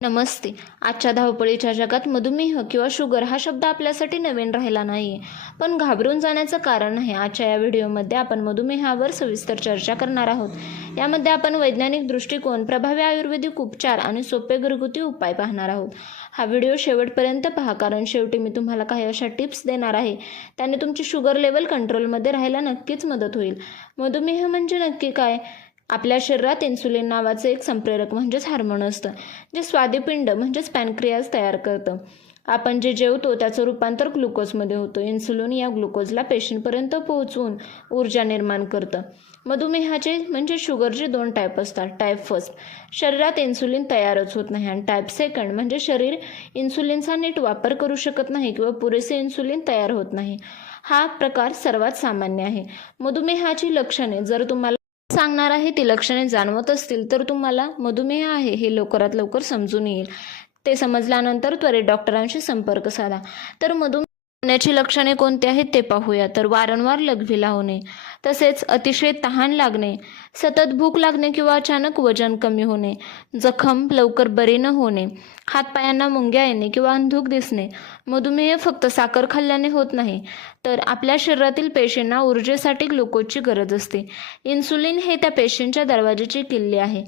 नमस्ते. आजच्या धावपळीच्या जगात मधुमेह किंवा शुगर हा शब्द आपल्यासाठी नवीन राहिला नाही, पण घाबरून जाण्याचं कारण नाही. आजच्या या व्हिडिओमध्ये आपण मधुमेहावर सविस्तर चर्चा करणार आहोत. यामध्ये आपण वैज्ञानिक दृष्टिकोन, प्रभावी आयुर्वेदिक उपचार आणि सोपे घरगुती उपाय पाहणार आहोत. हा व्हिडिओ शेवटपर्यंत पहा, कारण शेवटी मी तुम्हाला काही अशा टिप्स देणार आहे, त्याने तुमची शुगर लेवल कंट्रोलमध्ये राहायला नक्कीच मदत होईल. मधुमेह म्हणजे नक्की काय? आपल्या शरीरात इन्सुलिन नावाचे एक संप्रेरक म्हणजेच हार्मोन असतं, जे स्वादिपिंड म्हणजेच पॅनक्रियाज तयार करतं. आपण जे जेवतो त्याचं रूपांतर ग्लुकोजमध्ये होतं. इन्सुलिन या ग्लुकोजला पेशींपर्यंत पोहोचवून ऊर्जा निर्माण करतं. मधुमेहाचे म्हणजे शुगरचे 2 टाईप असतात. टाईप फर्स्ट, शरीरात इन्सुलिन तयारच होत नाही, आणि टाईप सेकंड म्हणजे शरीर इन्सुलिनचा नीट वापर करू शकत नाही किंवा पुरेसे इन्सुलिन तयार होत नाही. हा प्रकार सर्वात सामान्य आहे. मधुमेहाची लक्षणे जर तुम्हाला सांगणार आहे ती लक्षणे जाणवत असतील तर तुम्हाला मधुमेह आहे हे लवकरात लवकर समजून येईल. ते समजल्यानंतर त्वरित डॉक्टरांशी संपर्क साधा. तर मधुमेह होण्याची लक्षणे कोणती आहेत ते पाहूया. तर वारंवार लघवीला होणे, तसेच अतिशय तहान लागणे, सतत भूक लागणे किंवा अचानक वजन कमी होणे, जखम लवकर बरी न होणे, हातपायांना मुंग्या येणे किंवा अंधुक दिसणे. मधुमेह फक्त साखर खाल्ल्याने होत नाही, तर आपल्या शरीरातील पेशींना ऊर्जेसाठी ग्लुकोजची गरज असते. इन्सुलिन हे त्या पेशींच्या दरवाजाची किल्ली आहे.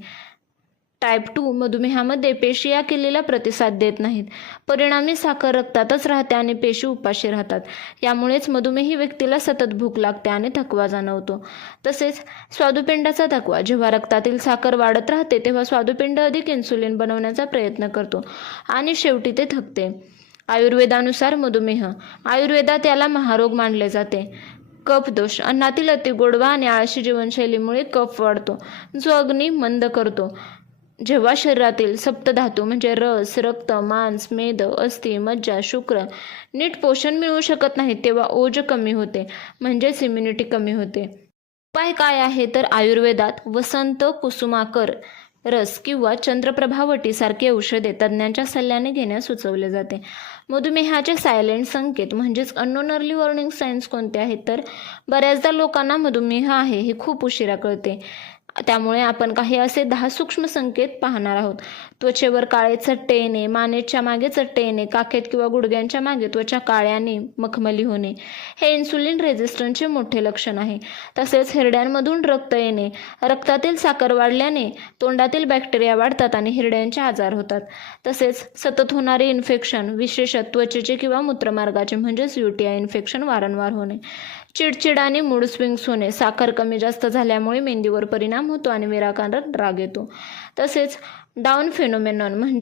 टाईप 2 मधुमेहामध्ये पेशी या किल्लीला प्रतिसाद देत नाहीत. परिणामी साखर रक्तातच राहते आणि पेशी उपाशी राहतात. यामुळेच मधुमेही व्यक्तीला सतत भूक लागते आणि थकवा जाणवतो. तसेच स्वादुपिंडाचा थकवा, जेव्हा रक्तातील साखर वाढत राहते तेव्हा स्वादुपिंड अधिक इन्सुलिन बनवण्याचा प्रयत्न करतो आणि शेवटी ते थकते. आयुर्वेदानुसार मधुमेह, आयुर्वेदात याला महारोग मानले जाते. कफ दोष, अन्नातील अतिगोडवा आणि आळशी जीवनशैलीमुळे कफ वाढतो, जो अग्नी मंद करतो. जेव्हा शरीरातील सप्तधातू म्हणजे रस, रक्त, मांस, मेद, अस्थी, मज्जा, शुक्र नीट पोषण मिळू शकत नाही, तेव्हा ओज कमी होते, म्हणजेच इम्युनिटी कमी होते. उपाय काय आहे? तर आयुर्वेदात वसंत कुसुमाकर रस किंवा चंद्रप्रभावटी सारखी औषधे तज्ज्ञांच्या सल्ल्याने घेण्यास सुचवले जाते. मधुमेहाचे सायलेंट संकेत म्हणजेच अननोन अर्ली वॉर्निंग सायन्स कोणते आहेत? तर बऱ्याचदा लोकांना मधुमेह आहे हे खूप उशिरा कळते. त्यामुळे आपण काही असे 10 सूक्ष्म संकेत पाहणार आहोत. त्वचेवर काळे चट्टे येणे, मानेच्या मागे चट्टे येणे, काखेत किंवा गुडघ्यांच्या मागे त्वचा काळ्याने मखमली होणे, हे इन्सुलिन रेझिस्टन्सचे मोठे लक्षण आहे. तसेच हिरड्यांमधून रक्त येणे, रक्तातील साखर वाढल्याने तोंडातील बॅक्टेरिया वाढतात आणि हिरड्यांचे आजार होतात. तसेच सतत होणारे इन्फेक्शन, विशेषतः त्वचेचे किंवा मूत्रमार्गाचे म्हणजेच UTI इन्फेक्शन वारंवार होणे, चिडचिड आणि मूड स्विंग्स होणे, साखर कमी जास्त झाल्यामुळे मेंदूवर परिणाम होतो आणि निराकारण राग येतो. तसेच डाऊन फेनोमेनॉन म्हणजे